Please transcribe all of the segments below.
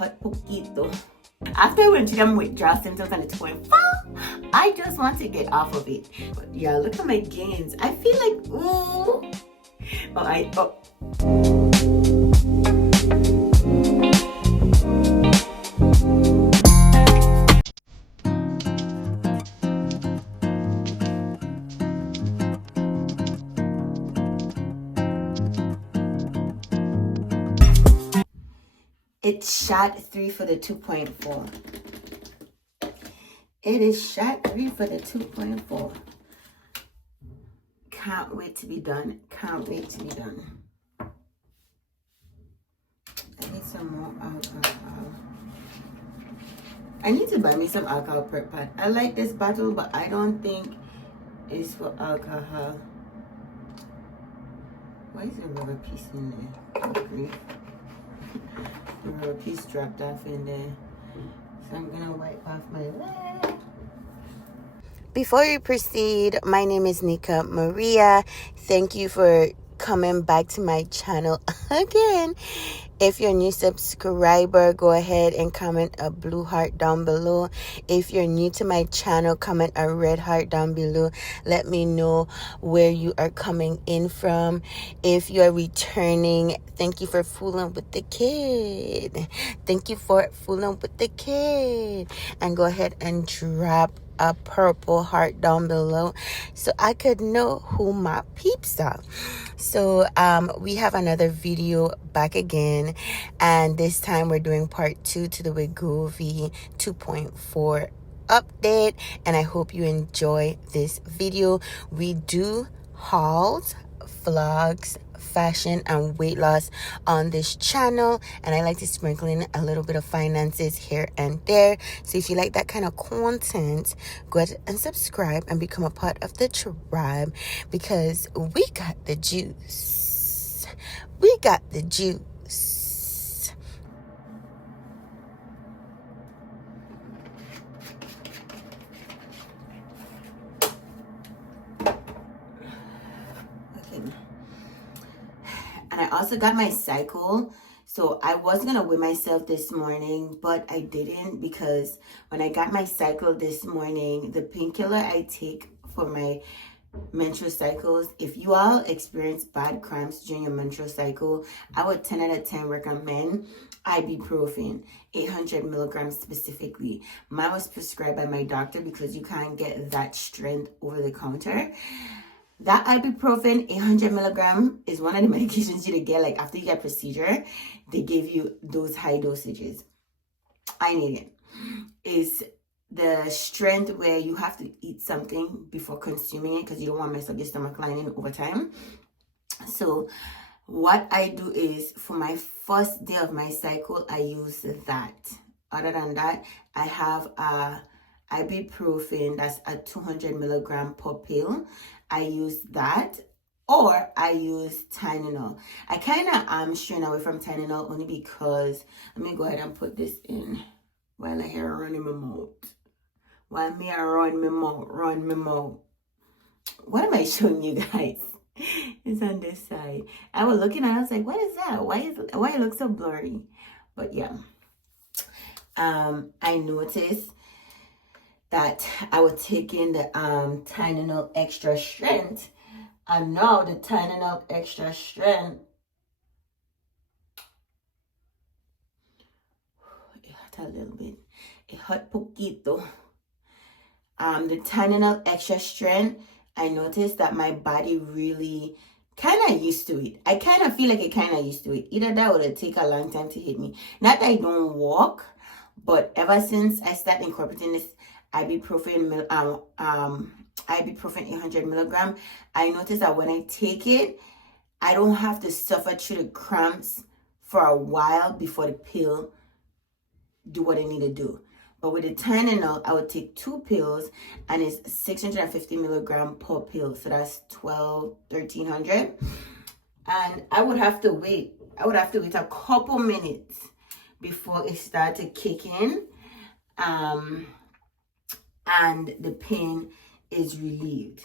hurt poquito. After I went to them withdrawal symptoms and it's going, I just want to get off of it. But yeah, look at my gains. I feel like, ooh. It's shot 3 for the 2.4. It is shot 3 for the 2.4. Can't wait to be done. Can't wait to be done. I need some more alcohol. I need to buy me some alcohol prep pad. I like this bottle, but I don't think it's for alcohol. Why is there a rubber piece in there? Oh, grief. The rubber piece dropped off in there. So I'm gonna wipe off my leg. Before we proceed, my name is Nika Maria. Thank you for coming back to my channel again. If you're a new subscriber, go ahead and comment a blue heart down below. If you're new to my channel, comment a red heart down below. Let me know where you are coming in from. If you are returning, thank you for fooling with the kid. Thank you for fooling with the kid. And go ahead and drop a purple heart down below so I could know who my peeps are. So we have another video back again, and this time we're doing part 2 to the Wegovy 2.4 update, and I hope you enjoy this video. We do hauls, vlogs, fashion and weight loss on this channel, and I like to sprinkle in a little bit of finances here and there. So if you like that kind of content, go ahead and subscribe and become a part of the tribe, because we got the juice. We got the juice. Okay. And I also got my cycle. So I was going to weigh myself this morning, but I didn't, because when I got my cycle this morning, the painkiller I take for my menstrual cycles, if you all experience bad cramps during your menstrual cycle, I would 10 out of 10 recommend ibuprofen, 800 milligrams specifically. Mine was prescribed by my doctor because you can't get that strength over the counter. That ibuprofen, 800 milligram, is one of the medications you get, like after you get procedure, they give you those high dosages. I need it. Is the strength where you have to eat something before consuming it because you don't want to mess up your stomach lining over time. So what I do is, for my first day of my cycle, I use that. Other than that, I have ibuprofen, that's a 200 milligram per pill. I use that, or I use Tylenol. I kind of am straying away from Tylenol only because, let me go ahead and put this in while I hear running my mouth. While me I run my mouth. What am I showing you guys? It's on this side. I was looking and I was like, what is that? Why it looks so blurry? But yeah. I noticed that I was taking the Tylenol extra strength, and now the Tylenol extra strength, it hurt a little bit, it hurt poquito. The Tylenol extra strength, I noticed that my body really kind of used to it. I kind of feel like it kind of used to it. Either that or it take a long time to hit me. Not that I don't walk, but ever since I started incorporating this ibuprofen 800 milligram, I noticed that when I take it, I don't have to suffer through the cramps for a while before the pill do what I need to do. But with the Tylenol, I would take 2 pills, and it's 650 milligram per pill, so that's 1300. And I would have to wait a couple minutes before it started to kick in, and the pain is relieved.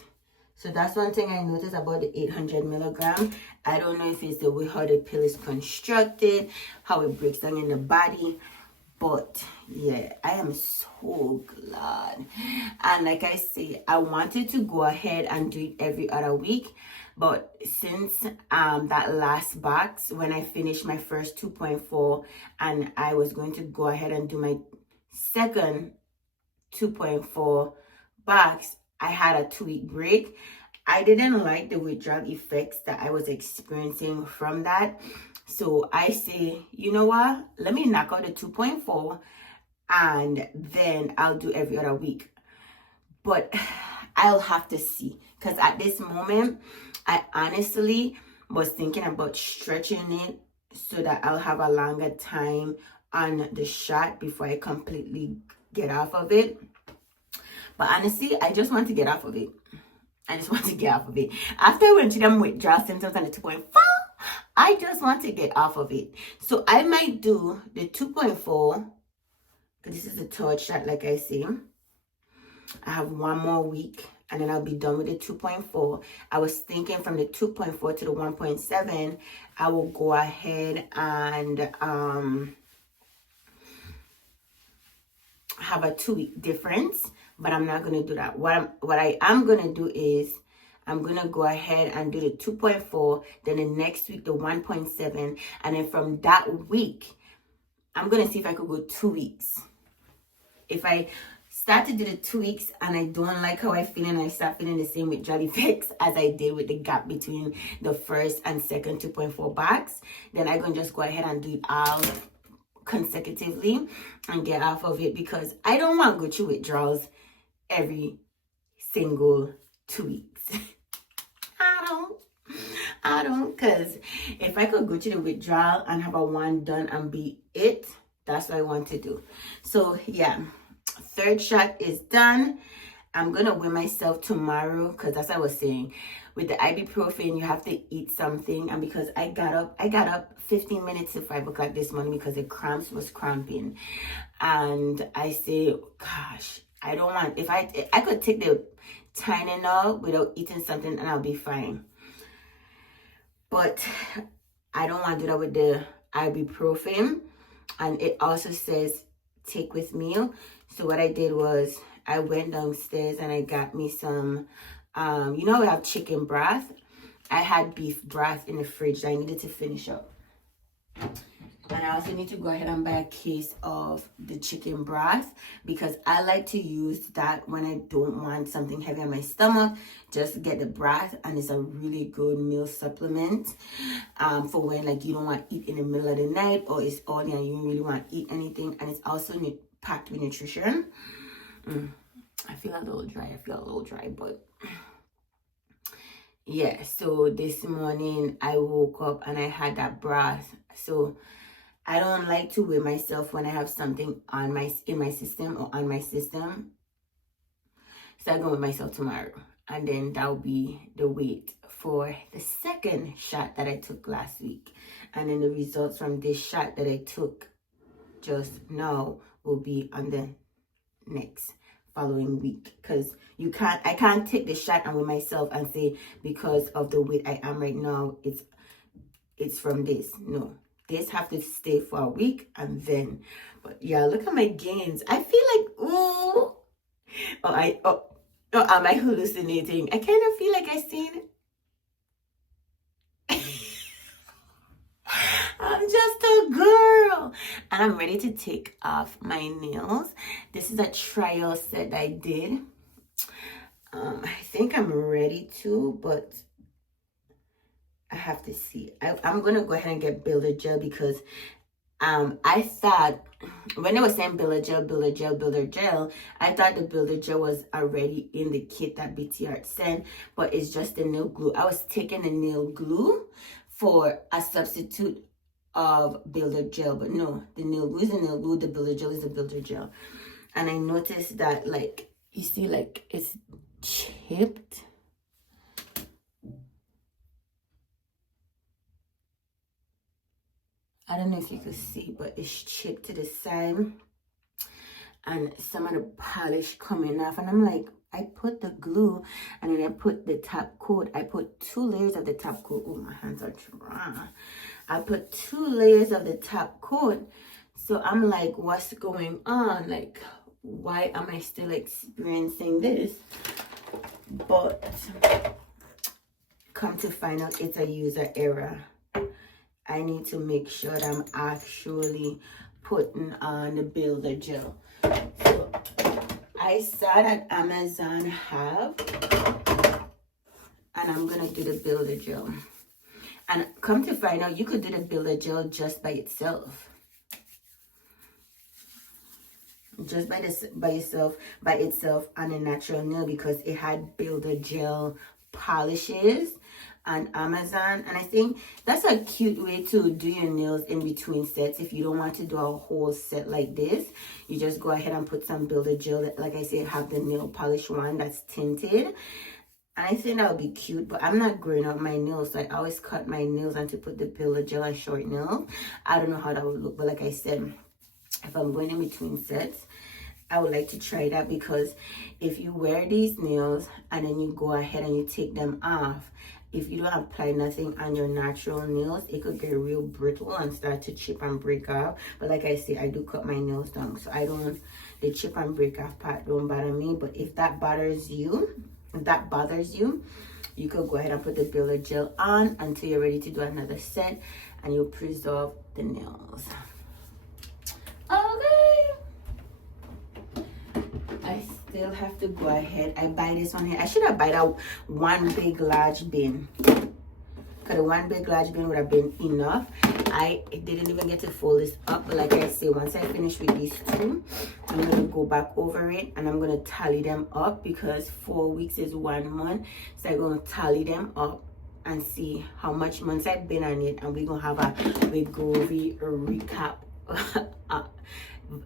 So that's one thing I noticed about the 800 milligram. I don't know if it's the way how the pill is constructed, how it breaks down in the body, But yeah, I am so glad. And like I say, I wanted to go ahead and do it every other week, but since that last box, when I finished my first 2.4 and I was going to go ahead and do my second 2.4 box, I had a 2-week break. I didn't like the withdrawal effects that I was experiencing from that. So I say, you know what? Let me knock out the 2.4 and then I'll do every other week. But I'll have to see, because at this moment, I honestly was thinking about stretching it so that I'll have a longer time on the shot before I completely get off of it. But honestly, I just want to get off of it. I just want to get off of it. After I went to them withdrawal symptoms on the 2.4, I just want to get off of it. So I might do the 2.4, because this is the third shot, like I say. I have one more week and then I'll be done with the 2.4. I was thinking from the 2.4 to the 1.7, I will go ahead and have a 2-week difference, but I'm not going to do that. What I am going to do is I'm going to go ahead and do the 2.4, then the next week, the 1.7. And then from that week, I'm going to see if I could go 2 weeks. If I start to do the 2 weeks and I don't like how I feel and I start feeling the same withdrawal effects as I did with the gap between the first and second 2.4 box, then I'm going to just go ahead and do it all consecutively and get off of it, because I don't want to go through withdrawals every single 2 weeks. I don't, because if I could go to the withdrawal and have a one done and be it, that's what I want to do. So yeah, third shot is done. I'm gonna weigh myself tomorrow, because that's what I was saying. With the ibuprofen, you have to eat something, and because I got up 15 minutes to 5 o'clock this morning because the cramps was cramping, and I say, gosh, I don't want. If I could take the Tylenol without eating something, and I'll be fine. But I don't want to do that with the ibuprofen, and it also says take with meal. So what I did was I went downstairs and I got me some, you know, we have chicken broth. I had beef broth in the fridge that I needed to finish up. And I also need to go ahead and buy a case of the chicken broth, because I like to use that when I don't want something heavy on my stomach. Just get the broth, and it's a really good meal supplement for when like you don't want to eat in the middle of the night, or it's early and you don't really want to eat anything. And it's also packed with nutrition. I feel a little dry, but yeah. So this morning I woke up and I had that broth. So I don't like to weigh myself when I have something in my system or on my system. So I go with myself tomorrow, and then that will be the weight for the second shot that I took last week. And then the results from this shot that I took just now will be on the next following week, because I can't take the shot and weigh myself and say because of the weight I am right now it's from this. No, this have to stay for a week, and then, but yeah, look at my gains. I feel like, ooh, am I hallucinating? I kind of feel like I seen I'm just a girl, and I'm ready to take off my nails. This is a trial set I did. I think I'm ready to, but I have to see. I'm gonna go ahead and get builder gel, because I thought when they were saying builder gel, I thought the builder gel was already in the kit that BTR sent, but it's just the nail glue. I was taking the nail glue for a substitute of builder gel, but no, the nail glue is the nail glue, the builder gel is the builder gel. And I noticed that, like, you see, like, it's chipped. I don't know if you could see, but it's chipped to the side, and some of the polish coming off. And I'm like, I put the glue, and then I put the top coat. I put 2 layers of the top coat. Oh, my hands are dry. I put 2 layers of the top coat. So I'm like, what's going on? Like, why am I still experiencing this? But come to find out, it's a user error. I need to make sure that I'm actually putting on the builder gel. So I saw that Amazon have, and I'm gonna do the builder gel. And come to find out, you could do the builder gel just by itself. Just by itself on a natural nail, because it had builder gel polishes on Amazon. And I think that's a cute way to do your nails in between sets. If you don't want to do a whole set like this, you just go ahead and put some builder gel. Like I said, have the nail polish one that's tinted. And I think that would be cute, but I'm not growing out my nails, so I always cut my nails and to put the builder gel on short nails. I don't know how that would look, but like I said, if I'm going in between sets, I would like to try that, because if you wear these nails and then you go ahead and you take them off, if you don't apply nothing on your natural nails, it could get real brittle and start to chip and break off. But like I say, I do cut my nails down, so I don't, the chip and break off part don't bother me. But if that bothers you, you could go ahead and put the builder gel on until you're ready to do another set, and you'll preserve the nails. Okay. I still have to go ahead. I buy this one here. I should have bought that one big large bin, because the one big large bin would have been enough. I didn't even get to fold this up, but like I say, once I finish with these two, I'm going to go back over it and I'm going to tally them up, because 4 weeks is 1 month. So I'm going to tally them up and see how much months I've been on it, and we're going to have a Wegovy recap.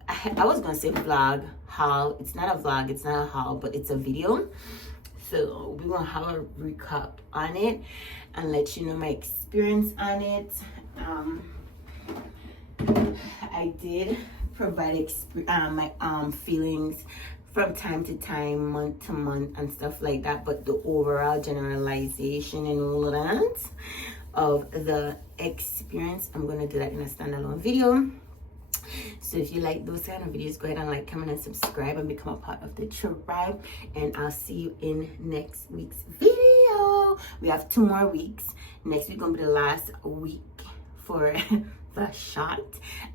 I was gonna say vlog haul. It's not a vlog, it's not a haul, but it's a video. So we're gonna have a recap on it and let you know my experience on it. I did provide my feelings from time to time, month to month and stuff like that, but the overall generalization and all of that of the experience, I'm gonna do that in a standalone video. So if you like those kind of videos, go ahead and like, comment, and subscribe and become a part of the tribe. And I'll see you in next week's video. We have 2 more weeks. Next week gonna be the last week for the shot,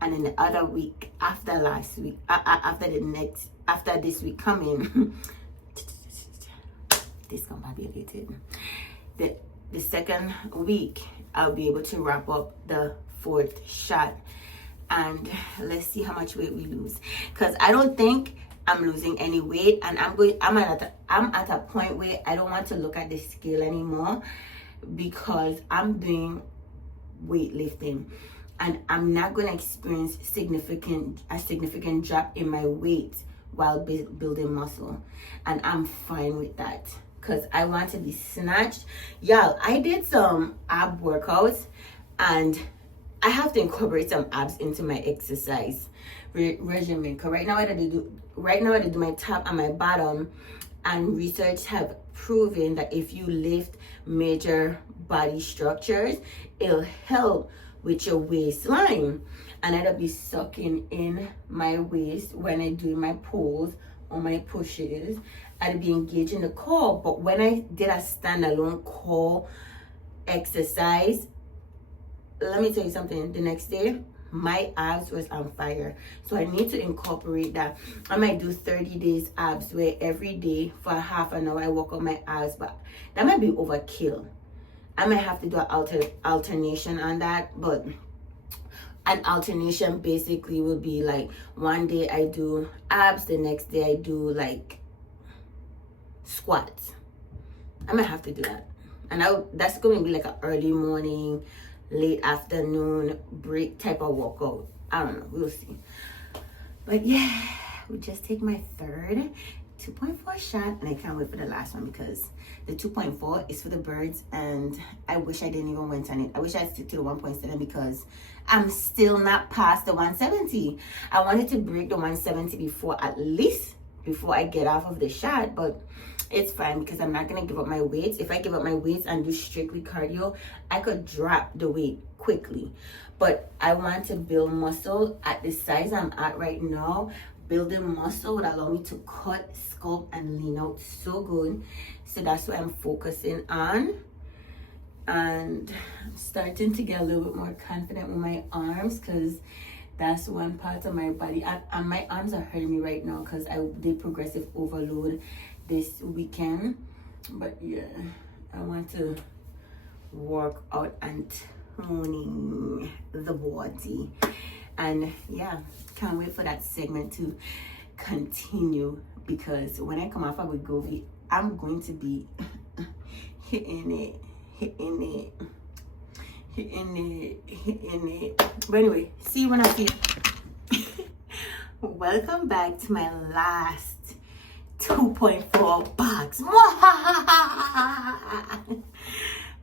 and then the other week after last week, after this week coming, this gonna be updated. The second week I'll be able to wrap up the 4th shot. And let's see how much weight we lose, because I don't think I'm losing any weight, and I'm at a point where I don't want to look at the scale anymore, because I'm doing weightlifting and I'm not going to experience a significant drop in my weight while building muscle, and I'm fine with that, because I want to be snatched. Y'all, I did some ab workouts, and I have to incorporate some abs into my exercise regimen. Cause right now I do my top and my bottom, and research have proven that if you lift major body structures, it'll help with your waistline. And I'll be sucking in my waist when I do my pulls or my pushes. I'll be engaging the core. But when I did a standalone core exercise, let me tell you something, the next day my abs was on fire. So I need to incorporate that. I might do 30 days abs, where every day for a half an hour I work on my abs, but that might be overkill. I might have to do an alternation on that. But an alternation basically will be like, one day I do abs, the next day I do like squats. I might have to do that. And that's going to be like an early morning, late afternoon break type of workout. I don't know, we'll see. But yeah, we just take my third 2.4 shot, and I can't wait for the last one, because the 2.4 is for the birds, and I wish I didn't even went on it. I wish I'd stick to the 1.7, because I'm still not past the 170. I wanted to break the 170 before I get off of the shot, but it's fine because I'm not gonna give up my weights. If I give up my weights and do strictly cardio, I could drop the weight quickly. But I want to build muscle at the size I'm at right now. Building muscle would allow me to cut, sculpt, and lean out so good. So that's what I'm focusing on. And I'm starting to get a little bit more confident with my arms, because that's one part of my body. And my arms are hurting me right now because I did progressive overload this weekend. But yeah, I want to work out and toning the body. And yeah, can't wait for that segment to continue, because when I come off of Wegovy, I'm going to be hitting it. But anyway, see you when I see it. Welcome back to my last 2.4 box.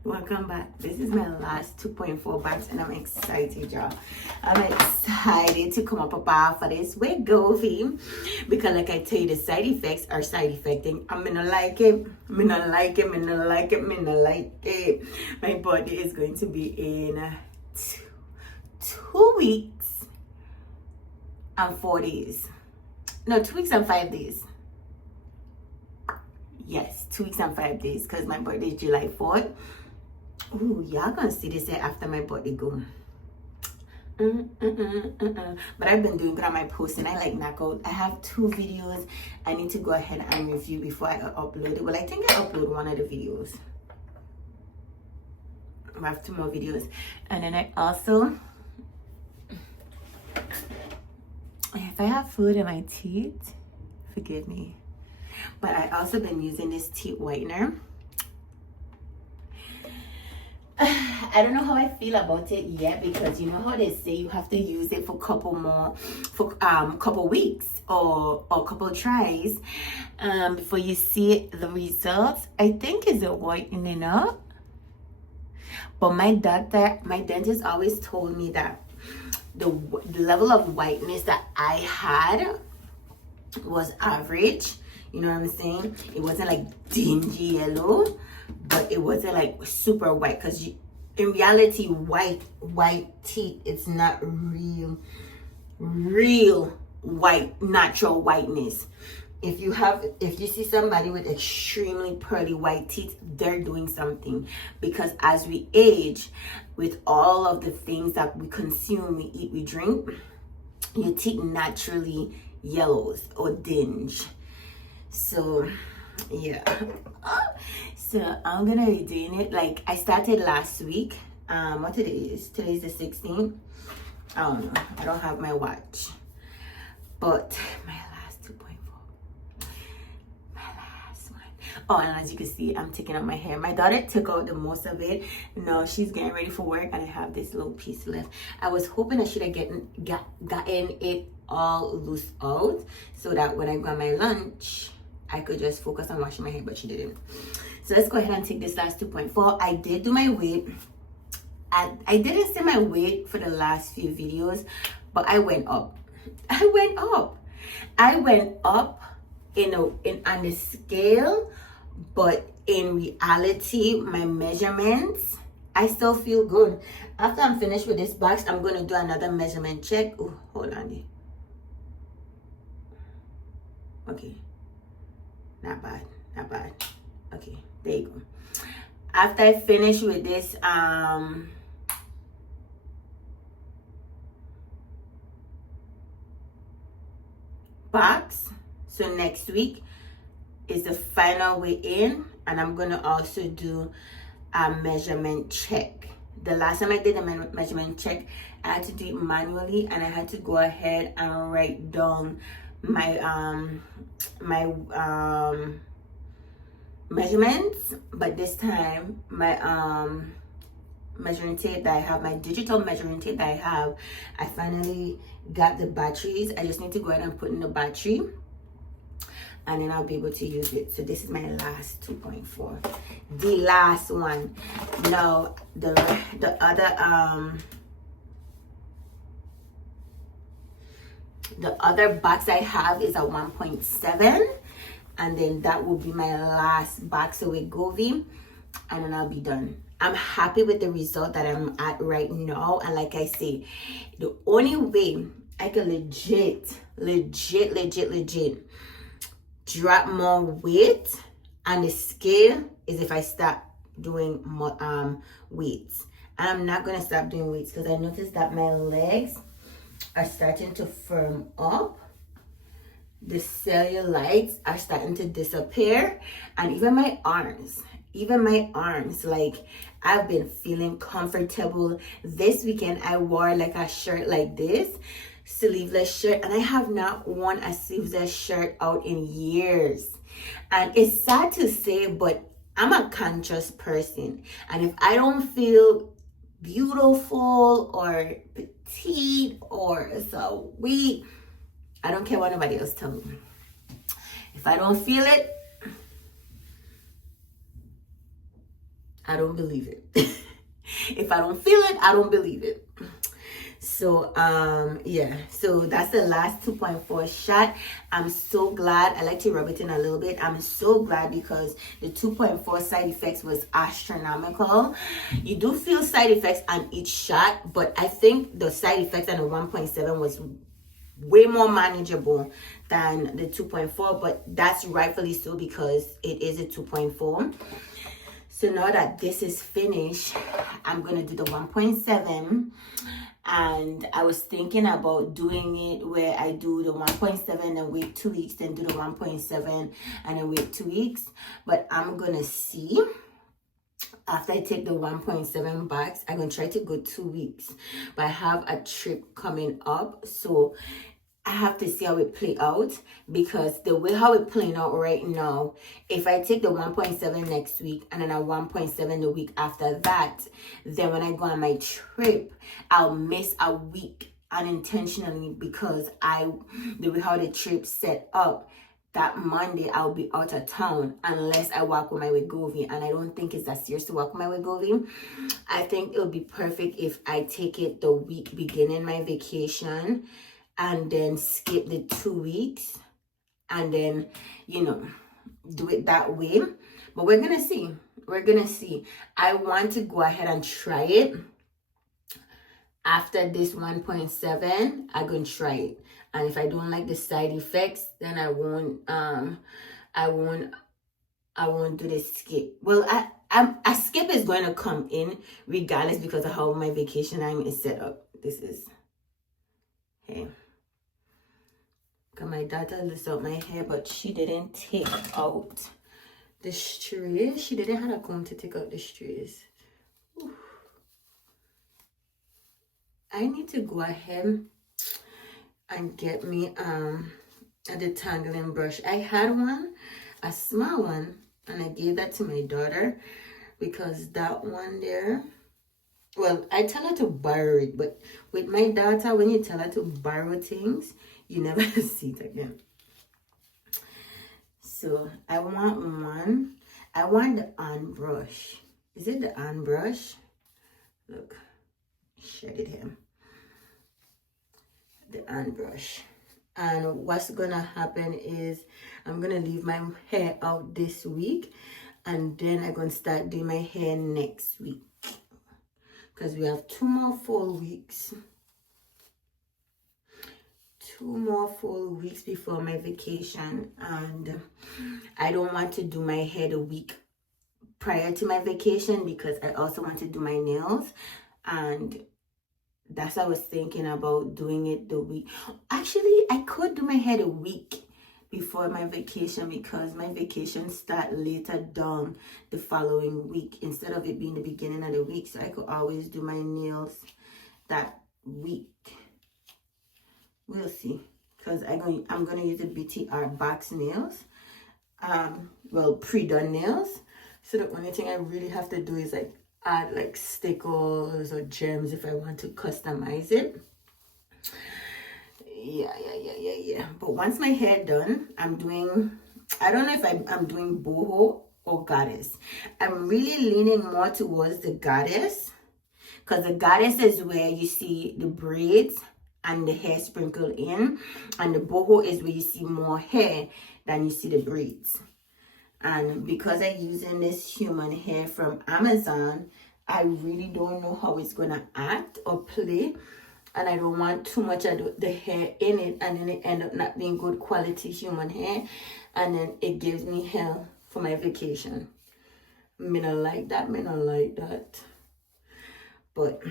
Welcome back. This is my last 2.4 box, and I'm excited, y'all. I'm excited to come up above for this Wegovy, because like I tell you, the side effects are side effecting. I'm gonna like it. I'm gonna like it. I'm gonna like it. I'm gonna like it. My birthday is going to be in 2 weeks and 4 days. No, 2 weeks and 5 days. Yes, 2 weeks and 5 days, because my birthday is July 4th. Ooh, y'all gonna see this after my birthday go. But I've been doing good on my posting. I like knockout. I have 2 videos I need to go ahead and review before I upload it. Well, I think I upload one of the videos. I have 2 more videos. And then I also, if I have food in my teeth, forgive me. But I also been using this teeth whitener. I don't know how I feel about it yet, because you know how they say you have to use it for couple weeks or couple tries before you see the results. I think it's a whitening up, but my dentist always told me that the level of whiteness that I had was average. You know what I'm saying? It wasn't like dingy yellow, but it wasn't like super white, because in reality, white teeth, it's not real white, natural whiteness. If you see somebody with extremely pearly white teeth, they're doing something, because as we age, with all of the things that we consume, we eat, we drink, your teeth naturally yellows or dinge. So yeah, so I'm gonna be doing it. Like, I started last week. What today is? Today's the 16th. I don't know, I don't have my watch, but my last 2.4, my last one. Oh, and as you can see, I'm taking out my hair. My daughter took out the most of it. Now she's getting ready for work, and I have this little piece left. I was hoping I should have gotten it all loose out, so that when I got my lunch, I could just focus on washing my hair, but she didn't. So let's go ahead and take this last 2.4. I did do my weight. I didn't say my weight for the last few videos, but I went up. I went up on the scale, but in reality, my measurements, I still feel good. After I'm finished with this box, I'm gonna do another measurement check. Oh, hold on. Okay. Not bad. Okay, there you go. After I finish with this box, so next week is the final weigh in, and I'm gonna also do a measurement check. The last time I did a measurement check, I had to do it manually, and I had to go ahead and write down my measurements. But this time, my measuring tape that I have, my digital measuring tape that I have, I finally got the batteries. I just need to go ahead and put in the battery, and then I'll be able to use it. So this is my last 2.4, the last one. Now the other box I have is a 1.7, and then that will be my last box of Wegovy, and then I'll be done. I'm happy with the result that I'm at right now, and like I say, the only way I can legit drop more weight on the scale is if I stop doing more weights. And I'm not gonna stop doing weights because I noticed that my legs are starting to firm up. The cellulites are starting to disappear, and even my arms, like I've been feeling comfortable. This weekend I wore like a shirt like this, sleeveless shirt, and I have not worn a sleeveless shirt out in years. And it's sad to say, but I'm a conscious person, and if I don't feel beautiful or petite or so weak, I don't care what nobody else tell me. If I don't feel it, I don't believe it. If I don't feel it, I don't believe it. So yeah, so that's the last 2.4 shot. I'm so glad. I like to rub it in a little bit. I'm so glad because the 2.4 side effects was astronomical. You do feel side effects on each shot, but I think the side effects on the 1.7 was way more manageable than the 2.4, but that's rightfully so because it is a 2.4. So now that this is finished, I'm gonna do the 1.7, and I was thinking about doing it where I do the 1.7 and wait 2 weeks, then do the 1.7 and then wait 2 weeks, but I'm gonna see. After I take the 1.7 box, I'm gonna try to go 2 weeks, but I have a trip coming up, so I have to see how it play out, because the way how it playing out right now, if I take the 1.7 next week and then a 1.7 the week after that, then when I go on my trip, I'll miss a week unintentionally because the way how the trip set up, that Monday I'll be out of town unless I walk with my Wegovy, and I don't think it's that serious to walk with my Wegovy. I think it'll be perfect if I take it the week beginning my vacation and then skip the 2 weeks and then, you know, do it that way. But we're gonna see. I want to go ahead and try it. After this 1.7, I'm gonna try it. And if I don't like the side effects, then I won't do the skip. Well, a skip is going to come in regardless because of how my vacation time is set up. This is, okay. My daughter lifts out my hair, but she didn't take out the strays. She didn't have a comb to take out the strays. Oof. I need to go ahead and get me a detangling brush. I had one, a small one, and I gave that to my daughter because that one there, well, I tell her to borrow it, but with my daughter, when you tell her to borrow things, you never see it again. So I want one. I want the on brush. Is it the on brush? Look, shed it here. The on brush. And what's gonna happen is I'm gonna leave my hair out this week, and then I'm gonna start doing my hair next week because we have 2 more full weeks. 2 more full weeks before my vacation, and I don't want to do my hair the week prior to my vacation because I also want to do my nails, and that's what I was thinking about doing it the week. Actually, I could do my hair the week before my vacation because my vacation start later down the following week instead of it being the beginning of the week, so I could always do my nails that week. We'll see, because I'm gonna use the BTR box nails, well, pre-done nails. So the only thing I really have to do is like add like stickers or gems if I want to customize it. Yeah. But once my hair done, I'm doing, I don't know if I'm doing boho or goddess. I'm really leaning more towards the goddess because the goddess is where you see the braids and the hair sprinkled in, and the boho is where you see more hair than you see the braids. And because I'm using this human hair from Amazon, I really don't know how it's gonna act or play, and I don't want too much of the hair in it, and then it end up not being good quality human hair, and then it gives me hell for my vacation. Me not like that, me not like that. But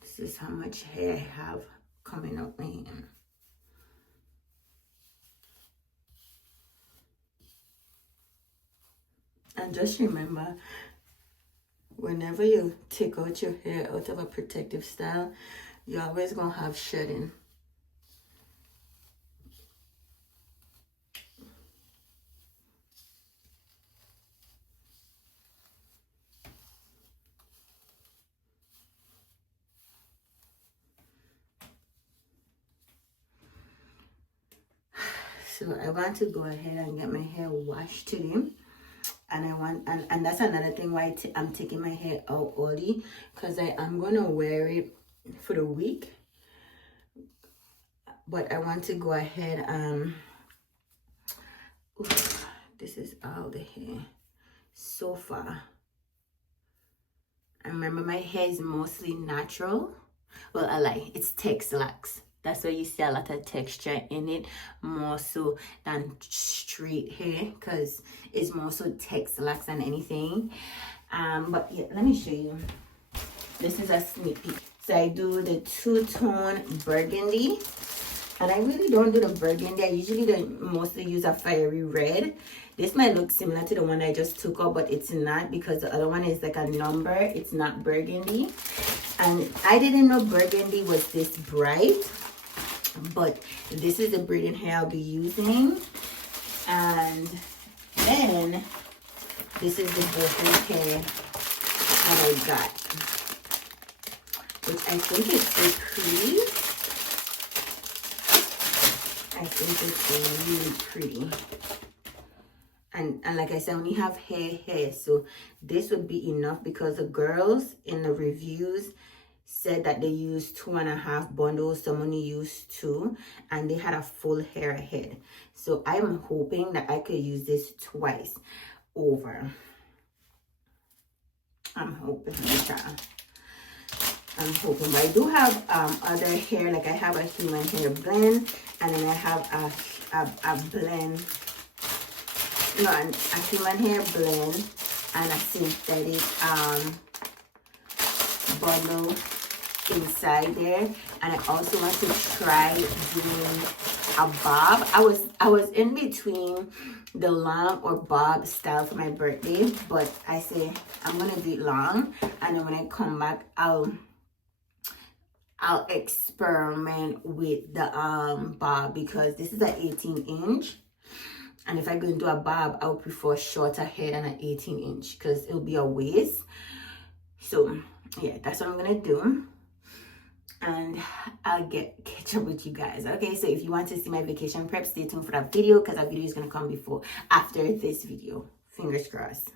this is how much hair I have coming up in. And just remember, whenever you take out your hair out of a protective style, you're always going to have shedding. So I want to go ahead and get my hair washed today. And I want, and that's another thing why I'm taking my hair out early, because I am going to wear it for the week. But I want to go ahead and, this is all the hair so far. I remember my hair is mostly natural. Well, I lie, it's Texlax. That's why you see a lot of texture in it, more so than straight hair, because it's more so Texlax than anything. But yeah, let me show you. This is a sneak peek. So I do the two-tone burgundy, and I really don't do the burgundy. I usually mostly use a fiery red. This might look similar to the one I just took out, but it's not, because the other one is like a number. It's not burgundy. And I didn't know burgundy was this bright, but this is the braiding hair I'll be using. And then this is the boho hair that I got, which I think is so pretty. I think it's really pretty. And like I said, I only have hair, so this would be enough, because the girls in the reviews said that they used 2.5 bundles. Someone used 2, and they had a full hair head. So I'm hoping that I could use this twice over. I'm hoping, I'm hoping. But I do have other hair, like I have a human hair blend, and then I have a blend, no, a human hair blend and a synthetic bundle inside there. And I also want to try doing a bob. I was in between the long or bob style for my birthday, but I say I'm gonna do it long, and then when I come back I'll experiment with the bob, because this is an 18-inch, and if I go into a bob, I would prefer a shorter head than an 18-inch, because it'll be a waist. So yeah, that's what I'm gonna do, and I'll catch up with you guys. Okay, so if you want to see my vacation prep, stay tuned for that video, because that video is gonna come after this video. Fingers crossed.